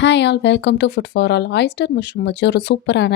Hi all welcome to food for all. Oyster mushroom வச்சு ஒரு சூப்பரான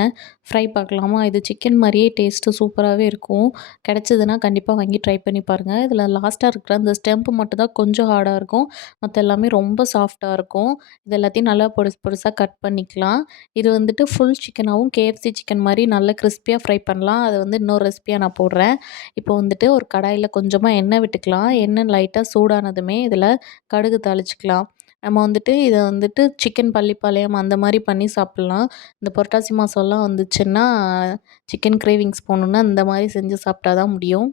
ஃப்ரை பார்க்கலாமா? இது சிக்கன் மாதிரியே டேஸ்ட்டு சூப்பராகவே இருக்கும். கிடச்சிதுன்னா கண்டிப்பாக வாங்கி ட்ரை பண்ணி பாருங்கள். இதில் லாஸ்ட்டாக இருக்கிற அந்த ஸ்டெம்ப் மட்டும் தான் கொஞ்சம் ஹார்டாக இருக்கும். மற்ற எல்லாமே ரொம்ப சாஃப்டாக இருக்கும். இது எல்லாத்தையும் நல்லா பொடுசு பொடுசாக கட் பண்ணிக்கலாம். இது வந்துட்டு ஃபுல் சிக்கனாகவும் கேஎஃப்சி சிக்கன் மாதிரி நல்லா கிறிஸ்பியாக ஃப்ரை பண்ணலாம். அது வந்து இன்னொரு ரெசிபியாக நான் போடுறேன். இப்போ வந்துட்டு ஒரு கடாயில் கொஞ்சமாக எண்ணெய் விட்டுக்கலாம். எண்ணெய் லைட்டாக சூடானதுமே இதில் கடுகு தாளிச்சுக்கலாம். நம்ம வந்துட்டு இத வந்துட்டு சிக்கன் பள்ளிப்பாளையம் அந்த மாரி பண்ணி சாப்பிட்லாம். இந்த புரட்டாசி மாசம்லாம் வந்துச்சுன்னா, சிக்கன் கிரேவிங்ஸ் போணுன்னா இந்த மாரி செஞ்சு சாப்பிட்டா தான் முடியும்.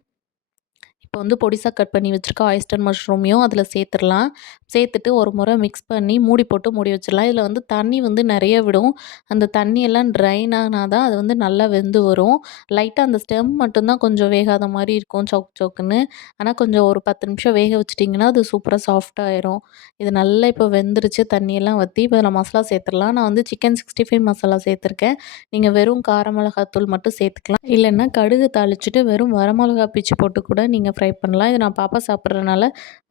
இப்போ வந்து பொடிசா கட் பண்ணி வச்சுருக்க ஆயிஸ்டர் மஷ்ரூமையும் அதில் சேர்த்துடலாம். சேர்த்துட்டு ஒரு முறை மிக்ஸ் பண்ணி மூடி போட்டு மூடி வச்சிடலாம். இதில் வந்து தண்ணி வந்து நிறைய விடும். அந்த தண்ணியெல்லாம் ட்ரைன் ஆனா தான் அது வந்து நல்லா வெந்து வரும். லைட்டாக அந்த ஸ்டெம் மட்டும்தான் கொஞ்சம் வேகாத மாரி இருக்கும் சவுக்கு சவுக்குன்னு. ஆனால் கொஞ்சம் ஒரு 10 நிமிஷம் வேக வச்சுட்டிங்கன்னா அது சூப்பராக சாஃப்ட்டா ஆயிரும். இது நல்லா இப்போ வெந்துருச்சு தண்ணியெல்லாம் வத்தி. இப்போ இதில் மசாலா சேர்த்துடலாம். நான் வந்து சிக்கன் 65 மசாலா சேர்த்துருக்கேன். நீங்கள் வெறும் கார மிளகாத்தூள் மட்டும் சேர்த்துக்கலாம். இல்லைன்னா கடுகு தாளிச்சுட்டு வெறும் வரமிளகா பிச்சு போட்டு கூட நீங்கள் ஃப்ரை பண்ணலாம். இது நான் பாப்பா சாப்பிட்றதுனால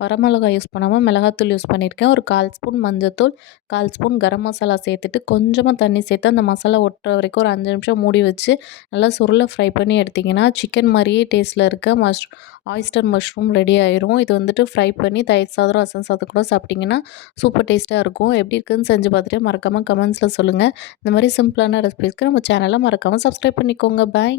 வரமிளகாய் யூஸ் பண்ணாமல் மிளகாத்தூள் யூஸ் பண்ணியிருக்கேன். ஒரு 1/4 ஸ்பூன் மஞ்சத்தூள், 1/4 ஸ்பூன் கரம் மசாலா சேர்த்துட்டு கொஞ்சமாக தண்ணி சேர்த்து அந்த மசாலா ஒட்டுற வரைக்கும் ஒரு 5 நிமிஷம் மூடி வச்சு நல்லா சுருள ஃப்ரை பண்ணி எடுத்திங்கன்னா சிக்கன் மாதிரியே டேஸ்ட்டில் இருக்க ஆயிஸ்டர் மஷ்ரூம் ரெடி ஆயிரும். இது வந்துட்டு ஃப்ரை பண்ணி தயிர் சாதம், ரசம் சாதம் கூட சாப்பிட்டிங்கன்னா சூப்பர் டேஸ்ட்டாக இருக்கும். எப்படி இருக்குதுன்னு செஞ்சு பார்த்துட்டு மறக்காமல் கமெண்ட்ஸில் சொல்லுங்கள். இந்த மாதிரி சிம்பிளான ரெசிபீஸ்க்கு நம்ம சேனலை மறக்காமல் சப்ஸ்கிரைப் பண்ணிக்கோங்க. பாய்.